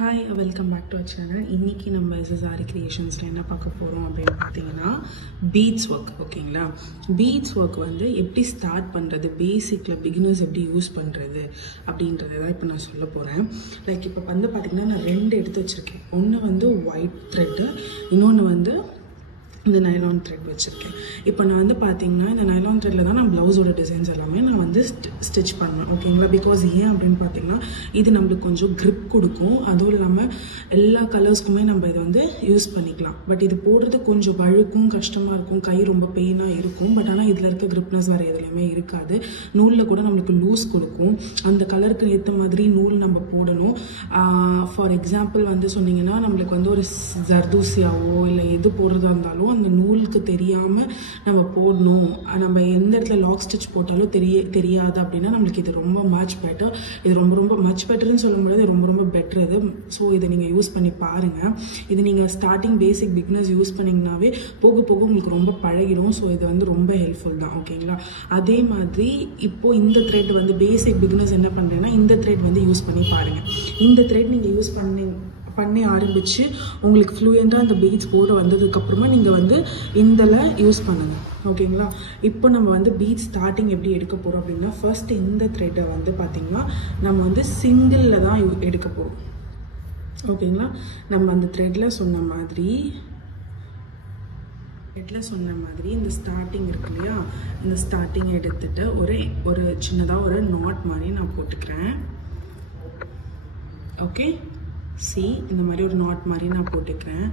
Hi, welcome back to our channel. இன்னைக்கு நம்ம SSR Creationsல என்ன பார்க்க போறோம் அப்படினு பார்த்தீங்கன்னா beads work. ஓகேங்களா? beads work வந்து எப்படி ஸ்டார்ட் பண்றது, பேசிக்ல பிகினர்ஸ் எப்படி யூஸ் பண்றது அப்படின்றதை தான் இப்போ நான் சொல்ல போறேன். லைக் இப்போ வந்து பார்த்தீங்கன்னா நான் ரெண்டு எடுத்து வச்சிருக்கேன். ஒன்று வந்து ஒயிட் த்ரெட், இன்னொன்று வந்து இந்த நைலான் த்ரெட் வச்சுருக்கேன். இப்போ நான் வந்து பார்த்தீங்கன்னா இந்த நைலான் த்ரெட்டில் தான் நான் ப்ளவுஸோட டிசைன்ஸ் எல்லாமே நான் வந்து ஸ்டிச் பண்ணுவேன். ஓகேங்களா? பிகாஸ் ஏன் அப்படின்னு பார்த்தீங்கன்னா இது நம்மளுக்கு கொஞ்சம் grip கொடுக்கும். அதுவும் இல்லாமல் எல்லா கலர்ஸ்க்குமே நம்ம இதை வந்து யூஸ் பண்ணிக்கலாம். பட் இது போடுறது கொஞ்சம் வழுக்கும், கஷ்டமாக இருக்கும், கை ரொம்ப பெயினாக இருக்கும். பட் ஆனால் இதில் இருக்க கிரிப்னஸ் வேறு எதுலையுமே இருக்காது. நூலில் கூட நம்மளுக்கு லூஸ் கொடுக்கும். அந்த கலருக்கு ஏற்ற மாதிரி நூல் நம்ம போடணும். ஃபார் எக்ஸாம்பிள் வந்து சொன்னீங்கன்னா நம்மளுக்கு வந்து ஒரு ஜர்தூசியாவோ இல்லை எது போடுறதா இருந்தாலும் அந்த நூலுக்கு தெரியாமல் நம்ம போடணும். நம்ம எந்த இடத்துல லாக் ஸ்டிச் போட்டாலும் தெரியாது அப்படின்னா நம்மளுக்கு இது ரொம்ப மச் பெட்டர். இது ரொம்ப மச் பெட்டர்னு சொல்ல முடியாது, ரொம்ப பெட்டர் இது. ஸோ இதை நீங்கள் யூஸ் பண்ணி பாருங்கள். இது நீங்கள் ஸ்டார்டிங் பேசிக் பிகினர்ஸ் யூஸ் பண்ணிங்கனாவே போக போக உங்களுக்கு ரொம்ப பழகிடும். ஸோ இது வந்து ரொம்ப ஹெல்ப்ஃபுல் தான். ஓகேங்களா? அதே மாதிரி இப்போ இந்த த்ரெட் வந்து பேசிக் பிகினர்ஸ் என்ன பண்ணுறேன்னா இந்த த்ரெட் வந்து யூஸ் பண்ணி பாருங்கள். இந்த த்ரெட் நீங்கள் யூஸ் பண்ணி ஆரம்பித்து உங்களுக்கு ஃப்ளூயண்டாக அந்த பீட்ஸ் போட வந்ததுக்கப்புறமா நீங்கள் வந்து இதில் யூஸ் பண்ணுங்கள். ஓகேங்களா? இப்போ நம்ம வந்து பீட்ஸ் ஸ்டார்டிங் எப்படி எடுக்க போகிறோம் அப்படின்னா ஃபர்ஸ்ட் இந்த த்ரெட்டை வந்து பார்த்திங்கன்னா நம்ம வந்து சிங்கிளில் தான் எடுக்க போகிறோம். ஓகேங்களா? நம்ம அந்த த்ரெட்டில் சொன்ன மாதிரி இந்த ஸ்டார்டிங் இருக்கு இல்லையா, இந்த ஸ்டார்டிங் எடுத்துட்டு ஒரு சின்னதாக ஒரு நாட் மாதிரி நான் போட்டுக்கிறேன். ஓகே, இந்த மாதிரி ஒரு நாட் மாதிரி நான் போட்டுக்கிறேன்.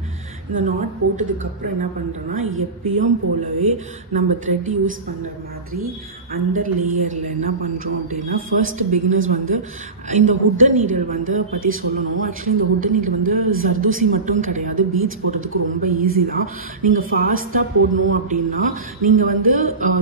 இந்த நாட் போட்டதுக்கப்புறம் என்ன பண்ணுறேன்னா எப்பயும் போலவே நம்ம த்ரெட் யூஸ் பண்ணுற மாதிரி அண்டர் லேயரில் என்ன பண்ணுறோம் அப்படின்னா ஃபர்ஸ்ட் பிகினர்ஸ் வந்து இந்த உட்டன் நீடில் வந்து பற்றி சொல்லணும். ஆக்சுவலி இந்த உட்டன் நீடில் வந்து ஜர்தூசி மட்டும் கிடையாது, பீட்ஸ் போடுறதுக்கு ரொம்ப ஈஸி தான். நீங்கள் ஃபாஸ்ட்டாக போடணும் அப்படின்னா நீங்கள் வந்து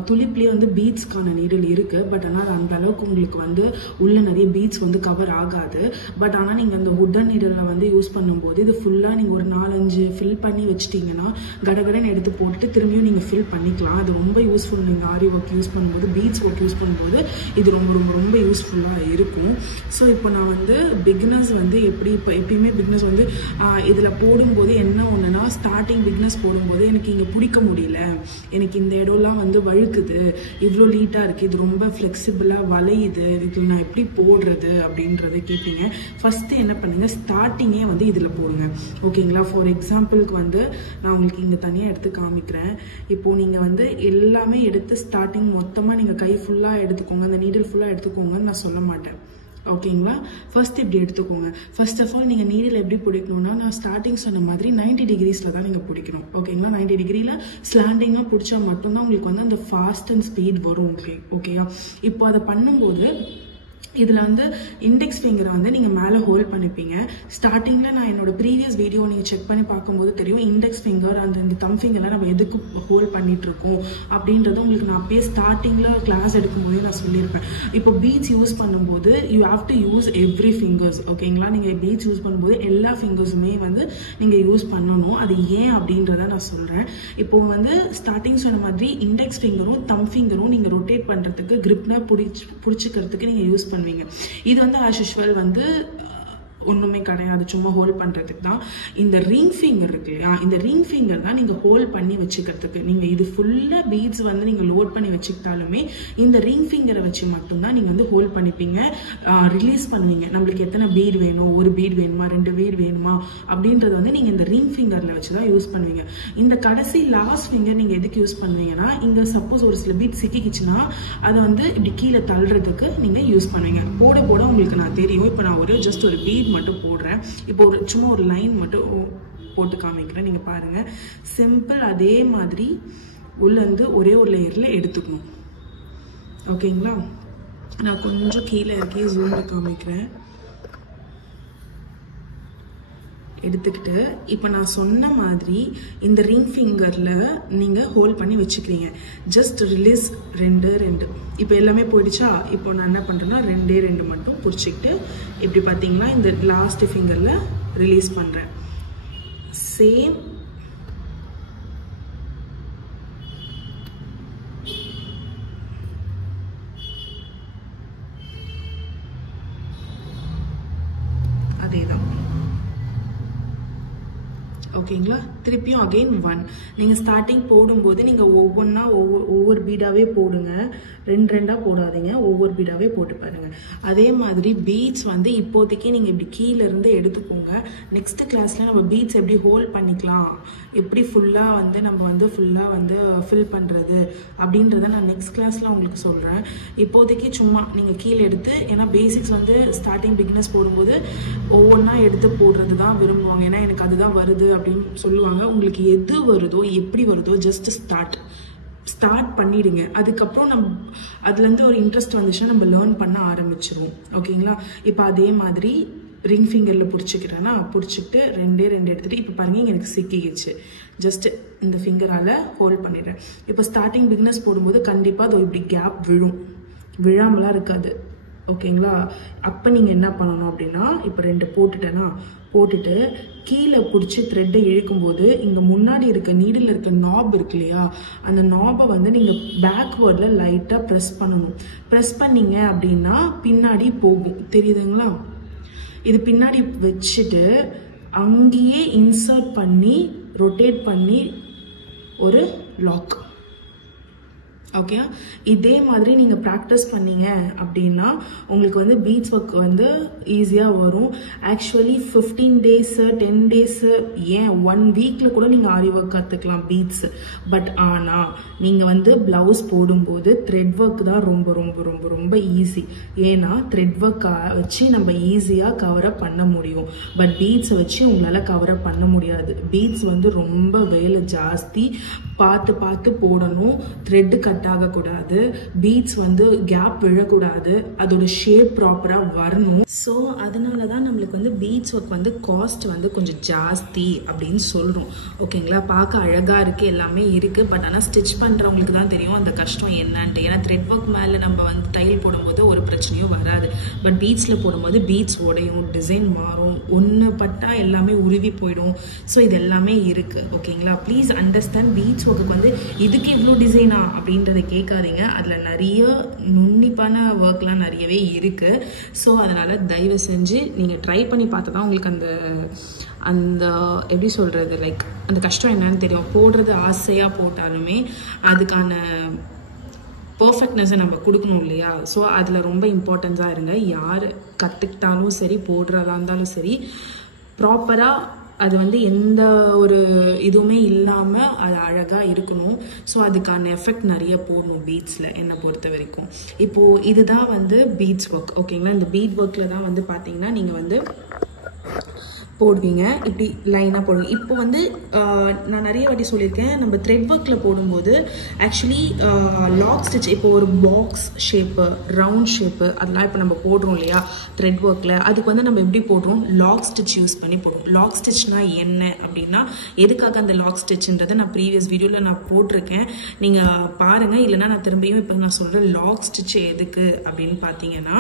துளிப்லேயே வந்து பீட்ஸ்க்கான நீடில் இருக்குது. பட் ஆனால் அது அந்த அளவுக்கு உங்களுக்கு வந்து உள்ள நிறைய பீட்ஸ் வந்து கவர் ஆகாது. பட் ஆனால் நீங்கள் அந்த உட்டன் நீடில் வந்து யூஸ் பண்ணும்போது இது ஃபுல்லாக நீங்கள் ஒரு 4-5 ஃபில் பண்ணி வச்சிட்டிங்கன்னா கடகடன்னு எடுத்து போட்டுட்டு திரும்பியும் நீங்கள் ஃபில் பண்ணிக்கலாம். அது ரொம்ப யூஸ்ஃபுல். நீங்கள் ஆரி ஒர்க் யூஸ் பண்ணும்போது, பீட்ஸ் ஒர்க் யூஸ் பண்ணும்போது இது ரொம்ப யூஸ்ஃபுல்லாக இருக்கும். ஸோ இப்போ நான் வந்து பிகினர்ஸ் வந்து எப்பயுமே பிகினர்ஸ் வந்து இதில் போடும்போது என்ன ஒன்றுனா ஸ்டார்டிங் பிகினர்ஸ் போடும்போது எனக்கு இங்கே பிடிக்க முடியல, எனக்கு இந்த இடம்லாம் வந்து வழுக்குது, இவ்வளோ நீட்டாக இருக்குது, இது ரொம்ப ஃப்ளெக்சிபிளாக வளையுது, இதில் நான் எப்படி போடுறது அப்படின்றத கேட்பீங்க. ஃபஸ்ட்டு என்ன பண்ணுங்கள், ஸ்டார்டிங்கே வந்து இதில் போடுங்க. ஓகேங்களா? ஃபார் எக்ஸாம்பிளுக்கு வந்து நான் உங்களுக்கு இங்கே தனியாக எடுத்து காமிக்கிறேன். இப்போது நீங்கள் வந்து எல்லாமே எடுத்து ஸ்டார்டிங் மொத்தமாக நீங்கள் கை ஃபுல்லாக எடுத்துக்கோங்க, அந்த நீடில் ஃபுல்லாக எடுத்துக்கோங்கன்னு நான் சொல்ல மாட்டேன். ஓகேங்களா? ஃபர்ஸ்ட் இப்படி எடுத்துக்கோங்க. ஃபர்ஸ்ட் ஆஃப் ஆல் நீங்கள் நீடில் எப்படி பிடிக்கணும்னா நான் ஸ்டார்டிங் சொன்ன மாதிரி 90 டிகிரிஸில் தான் நீங்கள் பிடிக்கணும். ஓகேங்களா? 90 டிகிரியில் ஸ்லாண்டிங்காக பிடிச்சா மட்டும்தான் உங்களுக்கு வந்து அந்த ஃபாஸ்ட் அண்ட் ஸ்பீட் வரும். ஓகேயா? இப்போ அதை பண்ணும்போது இதில் வந்து இண்டெக்ஸ் ஃபிங்கரை வந்து நீங்கள் மேலே ஹோல்ட் பண்ணிப்பீங்க. ஸ்டார்டிங்கில் நான் என்னோட ப்ரீவியஸ் வீடியோ நீங்கள் செக் பண்ணி பார்க்கும்போது தெரியும் இண்டெக்ஸ் ஃபிங்கர் இந்த தம் ஃபிங்கர்லாம் நம்ம எதுக்கு ஹோல்ட் பண்ணிகிட்ருக்கோம் அப்படின்றத உங்களுக்கு நான் அப்பயே ஸ்டார்டிங்கில் கிளாஸ் எடுக்கும்போதே நான் சொல்லியிருப்பேன். இப்போ பீட்ஸ் யூஸ் பண்ணும்போது you have to use every fingers. ஓகேங்களா? நீங்கள் பீட்ஸ் யூஸ் பண்ணும்போது எல்லா ஃபிங்கர்ஸுமே வந்து நீங்கள் யூஸ் பண்ணணும். அது ஏன் அப்படின்றத நான் சொல்கிறேன். இப்போ வந்து ஸ்டார்டிங் சொன்ன மாதிரி இண்டெக்ஸ் ஃபிங்கரும் தம் ஃபிங்கரும் நீங்கள் ரொட்டேட் பண்ணுறதுக்கு கிரிப்னா பிடிச்சிக்கிறதுக்கு நீங்கள் யூஸ் பண்ணுவீங்க. இது வந்து ஆஸ் யூஷுவல் வந்து ஒன்றுமே கிடையாது, சும்மா ஹோல்ட் பண்ணுறதுக்கு தான். இந்த ரிங் ஃபிங்கர் இருக்கு இல்லையா, இந்த ரிங் ஃபிங்கர் தான் நீங்கள் ஹோல்ட் பண்ணி வச்சுக்கிறதுக்கு. நீங்கள் இது ஃபுல்லாக பீட்ஸ் வந்து நீங்கள் லோட் பண்ணி வச்சுக்கிட்டாலுமே இந்த ரிங் ஃபிங்கரை வச்சு மட்டும்தான் நீங்கள் வந்து ஹோல்ட் பண்ணிப்பீங்க, ரிலீஸ் பண்ணுவீங்க. நம்மளுக்கு எத்தனை பீட் வேணும், ஒரு பீட் வேணுமா, 2 பீட் வேணுமா அப்படின்றத வந்து நீங்கள் இந்த ரிங் ஃபிங்கரில் வச்சு தான் யூஸ் பண்ணுவீங்க. இந்த கடைசி லாஸ்ட் ஃபிங்கர் நீங்கள் எதுக்கு யூஸ் பண்ணுவீங்கன்னா இங்கே சப்போஸ் ஒரு சில பீட் சிக்கிக்கிச்சுன்னா அதை வந்து இப்படி கீழே தள்ளுறதுக்கு நீங்கள் யூஸ் பண்ணுவீங்க. போட உங்களுக்கு நான் தெரியும். இப்போ நான் ஜஸ்ட் ஒரு பீட் மட்டும் போடுறேன். இப்போ சும்மா ஒரு லைன் மட்டும் போட்டு காமிக்கிறேன், நீங்க பாருங்க. சிம்பிள். அதே மாதிரி உள்ளேருந்து ஒரே ஒரு லேயர்ல எடுத்துக்கணும். ஓகேங்களா? நான் கொஞ்சம் கீழே இறக்கி ஜூம்ல காமிக்கிறேன். எடுத்துக்கிட்டு இப்போ நான் சொன்ன மாதிரி இந்த ரிங் ஃபிங்கரில் நீங்கள் ஹோல்ட் பண்ணி வச்சுக்கிறீங்க. ஜஸ்ட் ரிலீஸ் 2 இப்போ எல்லாமே போயிடுச்சா. இப்போ நான் என்ன பண்ணுறேன்னா 2 மட்டும் பிடிச்சிக்கிட்டு இப்படி பார்த்தீங்கன்னா இந்த லாஸ்ட் ஃபிங்கரில் ரிலீஸ் பண்ணுறேன். சேம் அதே தான். ஓகேங்களா. திருப்பியும் அகெயின் 1. நீங்கள் ஸ்டார்டிங் போடும்போது நீங்கள் ஒவ்வொன்றா ஒவ்வொரு பீடாகவே போடுங்க, ரெண்டாக போடாதீங்க, ஒவ்வொரு பீடாகவே போட்டு பாருங்கள். அதே மாதிரி பீட்ஸ் வந்து இப்போதைக்கு நீங்கள் இப்படி கீழேருந்து எடுத்துக்கோங்க. நெக்ஸ்ட் கிளாஸில் நம்ம பீட்ஸ் எப்படி ஹோல்ட் பண்ணிக்கலாம், எப்படி ஃபுல்லாக வந்து நம்ம வந்து ஃபுல்லாக வந்து ஃபில் பண்ணுறது அப்படின்றத நான் நெக்ஸ்ட் கிளாஸில் உங்களுக்கு சொல்கிறேன். இப்போதைக்கு சும்மா நீங்கள் கீழே எடுத்து, ஏன்னா பேசிக்ஸ் வந்து ஸ்டார்டிங் பிகினர்ஸ் போடும்போது ஒவ்வொன்றா எடுத்து போடுறது தான் விரும்புவாங்க. ஏன்னா எனக்கு அதுதான் வருது அப்படின்னு சொல்லுவாங்க. உங்களுக்கு எது வருதோ எப்படி வருதோ ஜஸ்ட் ஸ்டார்ட் பண்ணிடுங்க. அதுக்கப்புறம் நம்ம அதுலேருந்து ஒரு இன்ட்ரெஸ்ட் வந்துச்சுன்னா நம்ம லேர்ன் பண்ண ஆரம்பிச்சிருவோம். ஓகேங்களா. இப்போ அதே மாதிரி ரிங் ஃபிங்கரில் பிடிச்சிக்கிறேன்னா பிடிச்சிக்கிட்டு 2 எடுத்துகிட்டு இப்போ பாருங்கள் எனக்கு சிக்கிடுச்சு. ஜஸ்ட் இந்த ஃபிங்கரால் ஹோல்ட் பண்ணிடுறேன். இப்போ ஸ்டார்டிங் பிகினர்ஸ் போடும்போது கண்டிப்பாக அது இப்படி கேப் விழாமலாம் இருக்காது. ஓகேங்களா. அப்போ நீங்கள் என்ன பண்ணணும் அப்படின்னா, இப்போ 2 போட்டுட்டு கீழே பிடிச்சி த்ரெட்டை இழுக்கும்போது இங்கே முன்னாடி இருக்க நீடில் இருக்க நாப் இருக்கு இல்லையா, அந்த நாபை வந்து நீங்கள் பேக்வேர்டில் லைட்டாக ப்ரெஸ் பண்ணணும். ப்ரெஸ் பண்ணீங்க அப்படின்னா பின்னாடி போகும். தெரியுதுங்களா. இது பின்னாடி வச்சுட்டு அங்கேயே இன்சர்ட் பண்ணி ரொட்டேட் பண்ணி ஒரு லாக். ஓகே. இதே மாதிரி நீங்கள் ப்ராக்டிஸ் பண்ணீங்க அப்படின்னா உங்களுக்கு வந்து பீட்ஸ் ஒர்க் வந்து ஈஸியாக வரும். ஆக்சுவலி 15 days 10 days ஏன் 1 வீக்கில் கூட நீங்கள் ஆரி ஒர்க் கற்றுக்கலாம் பீட்ஸ். பட் ஆனால் நீங்கள் வந்து ப்ளவுஸ் போடும்போது த்ரெட் ஒர்க் தான் ரொம்ப ரொம்ப ரொம்ப ரொம்ப ஈஸி. ஏன்னா த்ரெட் ஒர்க் வச்சு நம்ம ஈஸியாக கவரப் பண்ண முடியும். பட் பீட்ஸை வச்சு உங்களால் கவரப் பண்ண முடியாது. பீட்ஸ் வந்து ரொம்ப வேலை ஜாஸ்தி, பார்த்து போடணும். த்ரெட்டு கட் ஆகக்கூடாது, பீட்ஸ் வந்து கேப் விழக்கூடாது, அதோட ஷேப் ப்ராப்பராக வரணும். ஸோ அதனால தான் நம்மளுக்கு வந்து பீட்ஸ் ஒர்க் வந்து காஸ்ட் வந்து கொஞ்சம் ஜாஸ்தி அப்படின்னு சொல்கிறோம். ஓகேங்களா. பார்க்க அழகாக இருக்குது, எல்லாமே இருக்குது. பட் ஆனால் ஸ்டிச் பண்ணுறவங்களுக்கு தான் தெரியும் அந்த கஷ்டம் என்னன்ட்டு. ஏன்னா த்ரெட் ஒர்க் மேலே நம்ம வந்து டைல் போடும்போது ஒரு பிரச்சனையும் வராது. பட் பீட்ஸில் போடும்போது பீட்ஸ் உடையும், டிசைன் மாறும், ஒன்று பட்டால் எல்லாமே உருவி போயிடும். ஸோ இது எல்லாமே இருக்குது. ஓகேங்களா. Please understand. பீட்ஸ் ஒர்க்கு வந்து இதுக்கு இவ்வளோ டிசைனா அப்படின்றத கேட்காதீங்க. அதில் நிறைய நுண்ணிப்பான ஒர்க்லாம் நிறையவே இருக்குது. ஸோ அதனால் தயவு செஞ்சு நீங்கள் ட்ரை பண்ணி பார்த்தா தான் உங்களுக்கு அந்த எப்படி சொல்கிறது, லைக் அந்த கஷ்டம் என்னன்னு தெரியும். போடுறது ஆசையாக போட்டாலுமே அதுக்கான பர்ஃபெக்ட்னஸை நம்ம கொடுக்கணும் இல்லையா. ஸோ அதில் ரொம்ப இம்பார்ட்டன்ஸாக இருங்க. யார் கற்றுக்கிட்டாலும் சரி, போடுறதா இருந்தாலும் சரி, ப்ராப்பராக அது வந்து எந்த ஒரு இதுவுமே இல்லாமல் அது அழகாக இருக்கணும். ஸோ அதுக்கான எஃபெக்ட் நிறைய போடணும் பீட்ஸில் என்னை பொறுத்த வரைக்கும். இப்போது இதுதான் வந்து பீட்ஸ் ஒர்க். ஓகேங்களா. இந்த பீட் ஒர்க்கில் தான் வந்து பார்த்தீங்கன்னா நீங்கள் வந்து போடுவீங்க, இப்படி லைனாக போடுவீங்க. இப்போ வந்து நான் நிறைய வாட்டி சொல்லியிருக்கேன், நம்ம த்ரெட் ஒர்க்கில் போடும்போது ஆக்சுவலி லாக் ஸ்டிச், இப்போ ஒரு பாக்ஸ் ஷேப்பு, ரவுண்ட் ஷேப்பு, அதெல்லாம் இப்போ நம்ம போடுறோம் இல்லையா த்ரெட் ஒர்க்கில், அதுக்கு வந்து நம்ம எப்படி போடுறோம், லாக் ஸ்டிச் யூஸ் பண்ணி போடுறோம். லாக் ஸ்டிச்னா என்ன அப்படின்னா, எதுக்காக அந்த லாக் ஸ்டிச்ன்றதை நான் ப்ரீவியஸ் வீடியோவில் நான் போட்டிருக்கேன், நீங்கள் பாருங்கள். இல்லைனா நான் திரும்பியும் இப்போ நான் சொல்கிறேன் லாக் ஸ்டிச் எதுக்கு அப்படின்னு பார்த்தீங்கன்னா,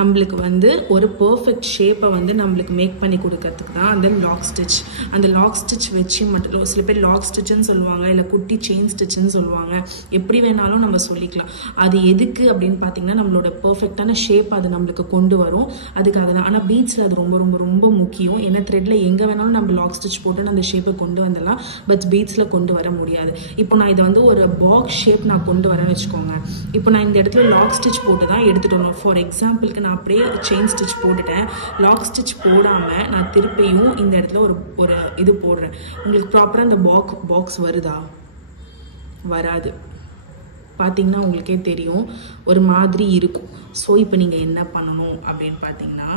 நம்மளுக்கு வந்து ஒரு பர்ஃபெக்ட் ஷேப்பை வந்து நம்மளுக்கு மேக் பண்ணி கொடுக்கறதுக்கு தான் அந்த லாக் ஸ்டிச். அந்த லாக் ஸ்டிச் வச்சு மட்டும், சில பேர் லாக் ஸ்டிச்சுன்னு சொல்லுவாங்க, இல்லை குட்டி செயின் ஸ்டிச்சுன்னு சொல்லுவாங்க, எப்படி வேணாலும் நம்ம சொல்லிக்கலாம். அது எதுக்கு அப்படின்னு பார்த்தீங்கன்னா, நம்மளோட பர்ஃபெக்டான ஷேப் அது நம்மளுக்கு கொண்டு வரும், அதுக்காக தான். ஆனால் பீட்ஸில் அது ரொம்ப ரொம்ப ரொம்ப முக்கியம். ஏன்னா த்ரெட்டில் எங்கே வேணாலும் நம்ம லாக் ஸ்டிச் போட்டு அந்த ஷேப்பை கொண்டு வந்துடலாம், பட் பீட்ஸில் கொண்டு வர முடியாது. இப்போ நான் இதை வந்து ஒரு பாக்ஸ் ஷேப் நான் கொண்டு வரேன்னு வச்சுக்கோங்க. இப்போ நான் இந்த இடத்துல லாக் ஸ்டிச் போட்டு தான் எடுத்துகிட்டு வரணும். ஃபார் எக்ஸாம்பிளுக்கு நான் அப்படியே செயின் ஸ்டிச் போட்டுட்டேன், லாக் ஸ்டிச் போடாமல் நான் திருப்பியும் இந்த இடத்துல ஒரு இது போடுறேன். உங்களுக்கு ப்ராப்பராக இந்த பாக்ஸ் வருதா? வராது. பார்த்தீங்கன்னா உங்களுக்கே தெரியும், ஒரு மாதிரி இருக்கும். ஸோ இப்போ நீங்கள் என்ன பண்ணணும் அப்படின்னு பார்த்தீங்கன்னா,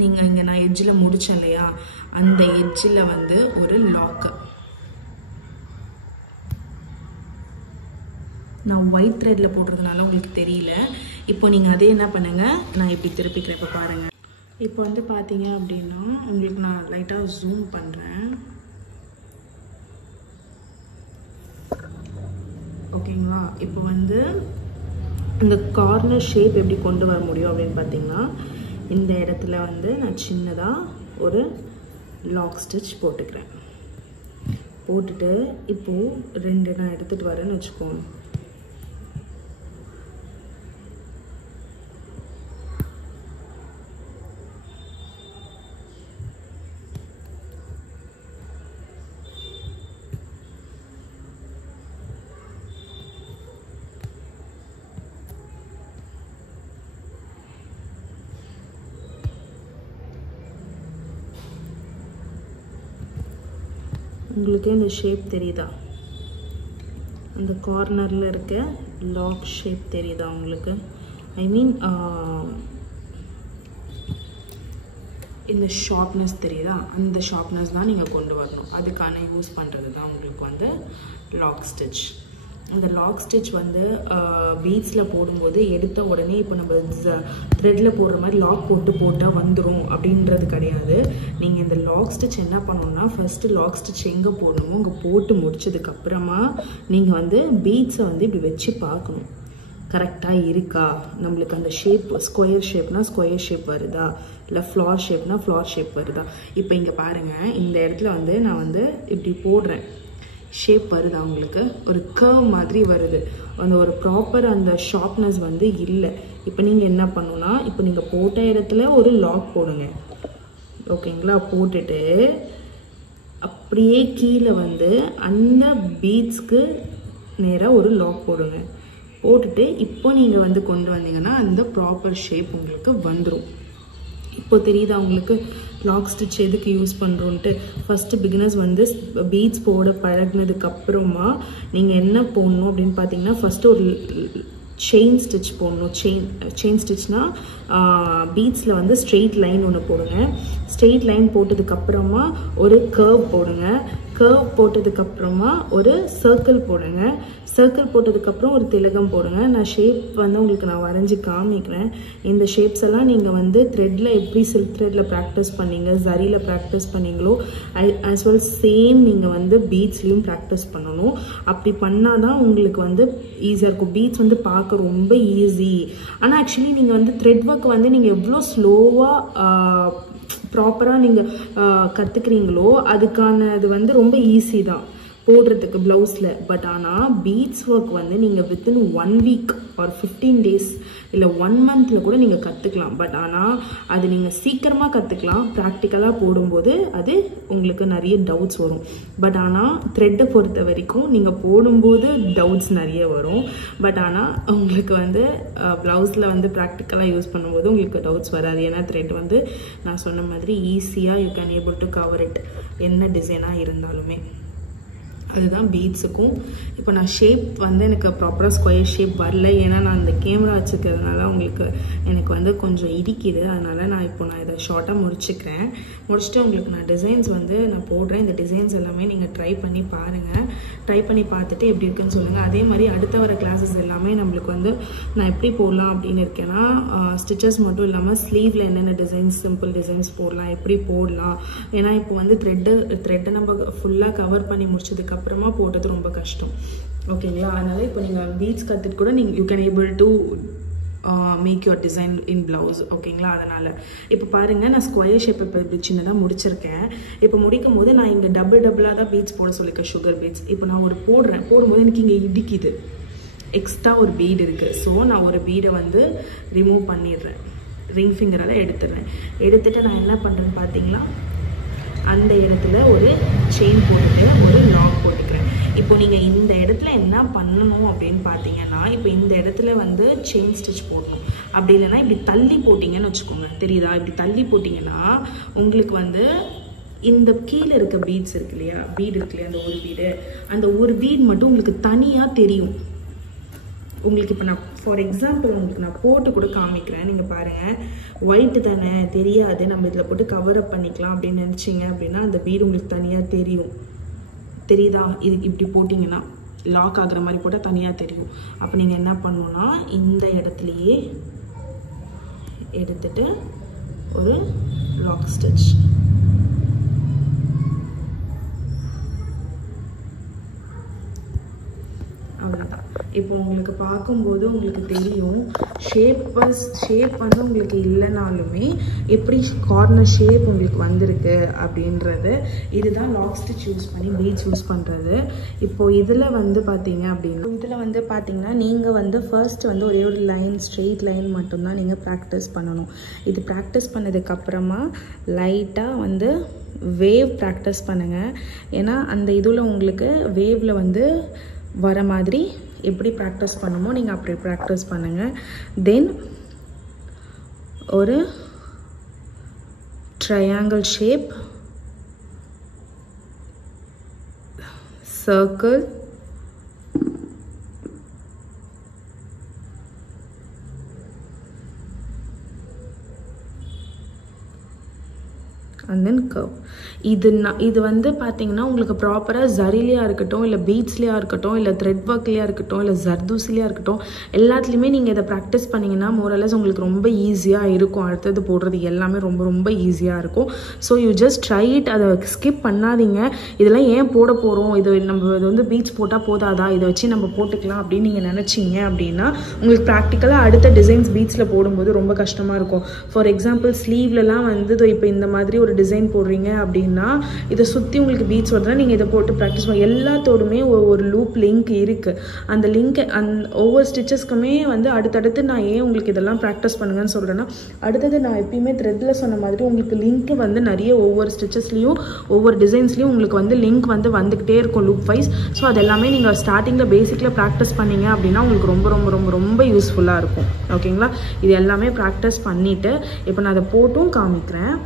நீங்கள் இங்கே நான் எட்ஜில் முடித்தேன் இல்லையா, அந்த எட்ஜில் வந்து ஒரு லாக்கு, நான் ஒயிட் த்ரெட்டில் போடுறதுனால உங்களுக்கு தெரியல. இப்போ நீங்கள் அதே என்ன பண்ணுங்கள், நான் இப்படி திருப்பிக்கிறேன். இப்போ பாருங்கள். இப்போ வந்து பார்த்தீங்க அப்படின்னா உங்களுக்கு நான் லைட்டாக ஜூம் பண்ணுறேன். ஓகேங்களா. இப்போ வந்து இந்த கார்னர் ஷேப் எப்படி கொண்டு வர முடியும் அப்படின்னு பார்த்தீங்கன்னா, இந்த இடத்துல வந்து நான் சின்னதாக ஒரு லாக் ஸ்டிச் போட்டுக்கிறேன். போட்டுட்டு இப்போது 2 நான் எடுத்துகிட்டு வரேன்னு வச்சுக்கோங்க. உங்களுக்கு இந்த ஷேப் தெரியுதா? அந்த கார்னரில் இருக்க லாக் ஷேப் தெரியுதா உங்களுக்கு? ஐ மீன் இந்த ஷார்ப்னஸ் தெரியுதா? அந்த ஷார்ப்னஸ் தான் நீங்கள் கொண்டு வரணும். அதுக்கான யூஸ் பண்ணுறது தான் உங்களுக்கு வந்து லாக் ஸ்டிச். இந்த லாக் ஸ்டிச் வந்து பீட்ஸில் போடும்போது எடுத்த உடனே இப்போ நம்ம த்ரெட்டில் போடுற மாதிரி லாக் போட்டால் வந்துடும் அப்படின்றது கிடையாது. நீங்கள் இந்த லாக் ஸ்டிச் என்ன பண்ணணும்னா, ஃபஸ்ட்டு லாக் ஸ்டிச் எங்கே போடணுமோ அங்கே போட்டு முடிச்சதுக்கப்புறமா நீங்கள் வந்து பீட்ஸை வந்து இப்படி வச்சு பார்க்கணும், கரெக்டாக இருக்கா, நம்மளுக்கு அந்த ஷேப் ஸ்கொயர் ஷேப்னா ஸ்கொயர் ஷேப் வருதா, இல்லை ஃப்ளார் ஷேப்னா ஃப்ளார் ஷேப் வருதா. இப்போ இங்கே பாருங்கள், இந்த இடத்துல வந்து நான் வந்து இப்படி போடுறேன், ஷேப் வருது, அவங்களுக்கு ஒரு கர்வ் மாதிரி வருது, அந்த ஒரு ப்ராப்பர் அந்த ஷார்ப்னஸ் வந்து இல்லை. இப்போ நீங்கள் என்ன பண்ணணும்னா, இப்போ நீங்கள் போட்ட இடத்துல ஒரு லாக் போடுங்க, ஓகேங்களா? போட்டுட்டு அப்படியே கீழே வந்து அந்த பீட்ஸ்க்கு நேராக ஒரு லாக் போடுங்க. போட்டுட்டு இப்போ நீங்கள் வந்து கொண்டு வந்தீங்கன்னா அந்த ப்ராப்பர் ஷேப் உங்களுக்கு வந்துடும். இப்போ தெரியுதா உங்களுக்கு லாக் ஸ்டிச் எதுக்கு யூஸ் பண்ணுறோன்ட்டு? ஃபஸ்ட்டு பிகினர்ஸ் வந்து பீட்ஸ் போட பழகினதுக்கப்புறமா நீங்கள் என்ன போடணும் அப்படின்னு பார்த்தீங்கன்னா, ஃபஸ்ட்டு ஒரு செயின் ஸ்டிச் போடணும். செயின் ஸ்டிச்னால் பீட்ஸில் வந்து ஸ்ட்ரெயிட் லைன் ஒன்று போடுங்க. ஸ்ட்ரெயிட் லைன் போட்டதுக்கப்புறமா ஒரு கர்வ் போடுங்க. கர்வ் போட்டதுக்கப்புறமா ஒரு சர்க்கிள் போடுங்க. சர்க்கிள் போட்டதுக்கப்புறம் ஒரு திலகம் போடுங்க. நான் ஷேப் வந்து உங்களுக்கு நான் வரைஞ்சி காமிக்கிறேன். இந்த ஷேப்ஸ் எல்லாம் நீங்கள் வந்து த்ரெட்டில் எப்படி சில்க் த்ரெட்டில் ப்ராக்டிஸ் பண்ணீங்க, ஜரியில் ப்ராக்டிஸ் பண்ணீங்களோ ஆஸ் வெல் சேம் நீங்கள் வந்து பீட்ஸ்லையும் ப்ராக்டிஸ் பண்ணணும். அப்படி பண்ணால் தான் உங்களுக்கு வந்து ஈஸியாக இருக்கும். பீட்ஸ் வந்து பார்க்க ரொம்ப ஈஸி. ஆனால் ஆக்சுவலி நீங்கள் வந்து த்ரெட் ஒர்க் வந்து நீங்கள் எவ்வளோ ஸ்லோவாக ப்ராப்பராக நீங்கள் கற்றுக்குறீங்களோ அதுக்கான அது வந்து ரொம்ப ஈஸி தான் போடுறதுக்கு ப்ளவுஸில். பட் ஆனால் பீட்ஸ் ஒர்க் வந்து நீங்கள் வித்தின் 1 வீக் ஆர் 15 days இல்லை 1 monthல கூட நீங்கள் கற்றுக்கலாம். பட் ஆனால் அது நீங்கள் சீக்கிரமாக கற்றுக்கலாம். ப்ராக்டிக்கலாக போடும்போது அது உங்களுக்கு நிறைய டவுட்ஸ் வரும். பட் ஆனால் த்ரெட்டை பொறுத்த வரைக்கும் நீங்கள் போடும்போது டவுட்ஸ் நிறைய வரும். பட் ஆனால் உங்களுக்கு வந்து ப்ளவுஸில் வந்து ப்ராக்டிக்கலாக யூஸ் பண்ணும்போது உங்களுக்கு டவுட்ஸ் வராது. ஏன்னா த்ரெட் வந்து நான் சொன்ன மாதிரி ஈஸியாக you can able to cover it, என்ன டிசைனாக இருந்தாலுமே. அதுதான் பீட்ஸுக்கும். இப்போ நான் ஷேப் வந்து எனக்கு ப்ராப்பராக ஸ்கொயர் ஷேப் வரல, ஏன்னா நான் இந்த கேமரா வச்சுக்கிறதுனால உங்களுக்கு எனக்கு வந்து கொஞ்சம் இடிக்குது. அதனால் நான் இதை ஷார்ட்டாக முடிச்சுக்கிறேன். முடிச்சுட்டு உங்களுக்கு நான் டிசைன்ஸ் வந்து நான் போடுறேன். இந்த டிசைன்ஸ் எல்லாமே நீங்கள் ட்ரை பண்ணி பாருங்கள். ட்ரை பண்ணி பார்த்துட்டு எப்படி இருக்குன்னு சொல்லுங்கள். அதே மாதிரி அடுத்த வர கிளாஸஸ் எல்லாமே நம்மளுக்கு வந்து நான் எப்படி போடலாம் அப்படின்னு இருக்கேன்னா, ஸ்டிச்சஸ் மட்டும் இல்லாமல் ஸ்லீவில் என்னென்ன டிசைன்ஸ், சிம்பிள் டிசைன்ஸ் போடலாம், எப்படி போடலாம். ஏன்னா இப்போ வந்து த்ரெட்டை நம்ம ஃபுல்லாக கவர் பண்ணி முடிச்சதுக்கப்புறம் அப்புறமா போட்டது ரொம்ப கஷ்டம், ஓகேங்களா? அதனால இப்போ நீங்கள் பீட்ஸ் கற்றுட்டு கூட நீங்கள் you can able to make your design in blouse, ஓகேங்களா? அதனால் இப்போ பாருங்கள், நான் ஸ்கொயர் ஷேப் இப்போ இப்படி சின்னதாக முடிச்சிருக்கேன். இப்போ முடிக்கும் போது நான் இங்கே டபுளாக தான் பீட்ஸ் போட சொல்லியிருக்கேன், சுகர் பீட்ஸ். இப்போ நான் போடும்போது எனக்கு இங்கே இடிக்குது, எக்ஸ்ட்ரா ஒரு பீடு இருக்குது. ஸோ நான் ஒரு பீடை வந்து ரிமூவ் பண்ணிடுறேன், ரிங் ஃபிங்கரால் எடுத்துட்டு நான் என்ன பண்ணுறேன்னு பார்த்தீங்களா, அந்த இடத்துல ஒரு செயின் போட்டுட்டு ஒரு லாக் போட்டுக்கிறேன். இப்போ நீங்கள் இந்த இடத்துல என்ன பண்ணணும் அப்படின்னு பார்த்தீங்கன்னா, இப்போ இந்த இடத்துல வந்து செயின் ஸ்டிச் போடணும். அப்படி இல்லைன்னா இப்படி தள்ளி போட்டிங்கன்னு வச்சுக்கோங்க, தெரியுதா? இப்படி தள்ளி போட்டிங்கன்னா உங்களுக்கு வந்து இந்த கீழே இருக்க பீட்ஸ் இருக்கு இல்லையா, பீடு இருக்கு இல்லையா, அந்த ஒரு பீட் மட்டும் உங்களுக்கு தனியாக தெரியும். உங்களுக்கு இப்போ நான் ஃபார் எக்ஸாம்பிள் உங்களுக்கு நான் போட்டு கூட காமிக்கிறேன். நீங்கள் பாருங்கள், ஒயிட்டு தானே தெரியாது, நம்ம இதில் போட்டு கவர் அப் பண்ணிக்கலாம் அப்படின்னு நினச்சிங்க அப்படின்னா அந்த பீடு உங்களுக்கு தனியாக தெரியும், தெரியுதா? இது இப்படி போட்டிங்கன்னா லாக் ஆகுற மாதிரி போட்டால் தனியாக தெரியும். அப்போ நீங்கள் என்ன பண்ணணுன்னா, இந்த இடத்துலையே எடுத்துட்டு ஒரு லாக் ஸ்டிச், அவ்வளோதான். இப்போ உங்களுக்கு பார்க்கும்போது உங்களுக்கு தெரியும் ஷேப் வந்து உங்களுக்கு இல்லைனாலுமே எப்படி கார்னர் ஷேப் உங்களுக்கு வந்திருக்கு அப்படின்றது. இதுதான் லாக் ஸ்டிச் யூஸ் பண்ணி பீட்ஸ் யூஸ் பண்ணுறது. இப்போ இதில் வந்து பார்த்தீங்கன்னா நீங்கள் வந்து ஃபர்ஸ்ட் வந்து ஒரே ஒரு லைன், ஸ்ட்ரெயிட் லைன் மட்டும்தான் நீங்கள் ப்ராக்டிஸ் பண்ணணும். இது ப்ராக்டிஸ் பண்ணதுக்கப்புறமா லைட்டாக வந்து வேவ் ப்ராக்டிஸ் பண்ணுங்கள். ஏன்னா அந்த இதில் உங்களுக்கு வேவில் வந்து வர மாதிரி எப்படி ப்ராக்டிஸ் பண்ணுமோ நீங்கள் அப்படி ப்ராக்டிஸ் பண்ணுங்கள். தென் ஒரு triangle shape, circle, and then curve. இது வந்து பார்த்தீங்கன்னா உங்களுக்கு ப்ராப்பராக ஜரிலையாக இருக்கட்டும், இல்லை பீட்ஸ்லையாக இருக்கட்டும், இல்லை த்ரெட் ஒர்க்லையாக இருக்கட்டும், இல்லை ஜர்தூசிலையாக இருக்கட்டும், எல்லாத்துலேயுமே நீங்கள் இதை ப்ராக்டிஸ் பண்ணிங்கன்னா மோரலஸ் உங்களுக்கு ரொம்ப ஈஸியாக இருக்கும். அடுத்தது போடுறது எல்லாமே ரொம்ப ரொம்ப ஈஸியாக இருக்கும். So you just try it. அதை ஸ்கிப் பண்ணாதீங்க. இதெல்லாம் ஏன் போட போகிறோம், இது வந்து பீட்ஸ் போட்டால் போதாதா, இதை வச்சு நம்ம போட்டுக்கலாம் அப்படின்னு நீங்கள் நினச்சிங்க அப்படின்னா உங்களுக்கு ப்ராக்டிக்கலாக அடுத்த டிசைன்ஸ் பீட்ஸில் போடும்போது ரொம்ப கஷ்டமாக இருக்கும். ஃபார் எக்ஸாம்பிள் ஸ்லீவ்லலாம் வந்து இப்போ இந்த மாதிரி ஒரு டிசைன் போடுறீங்க அப்படின்னா இதை சுற்றி உங்களுக்கு பீட்ஸ் வருதுன்னா நீங்கள் இதை போட்டு ப்ராக்டிஸ் பண்ண. எல்லாத்தோடுமே ஒரு லூப் லிங்க் இருக்குது. அந்த லிங்க் ஒவ்வொரு ஸ்டிச்சஸ்க்குமே வந்து அடுத்தடுத்து நான் ஏன் உங்களுக்கு இதெல்லாம் ப்ராக்டிஸ் பண்ணுங்கன்னு சொல்கிறேன்னா, அடுத்தது நான் எப்பயுமே த்ரெட்டில் சொன்ன மாதிரி உங்களுக்கு லிங்க் வந்து நிறைய ஒவ்வொரு ஸ்டிச்சஸ்லையும் ஒவ்வொரு டிசைன்ஸ்லையும் உங்களுக்கு வந்து லிங்க் வந்து வந்துக்கிட்டே இருக்கும் லூப் வைஸ். ஸோ அது எல்லாமே நீங்கள் ஸ்டார்டிங்கில் பேசிக்கில் ப்ராக்டிஸ் பண்ணீங்க அப்படின்னா உங்களுக்கு ரொம்ப ரொம்ப ரொம்ப ரொம்ப யூஸ்ஃபுல்லாக இருக்கும். ஓகேங்களா? இது எல்லாமே ப்ராக்டிஸ் பண்ணிவிட்டு இப்போ நான் அதை போட்டும் காமிக்கிறேன்.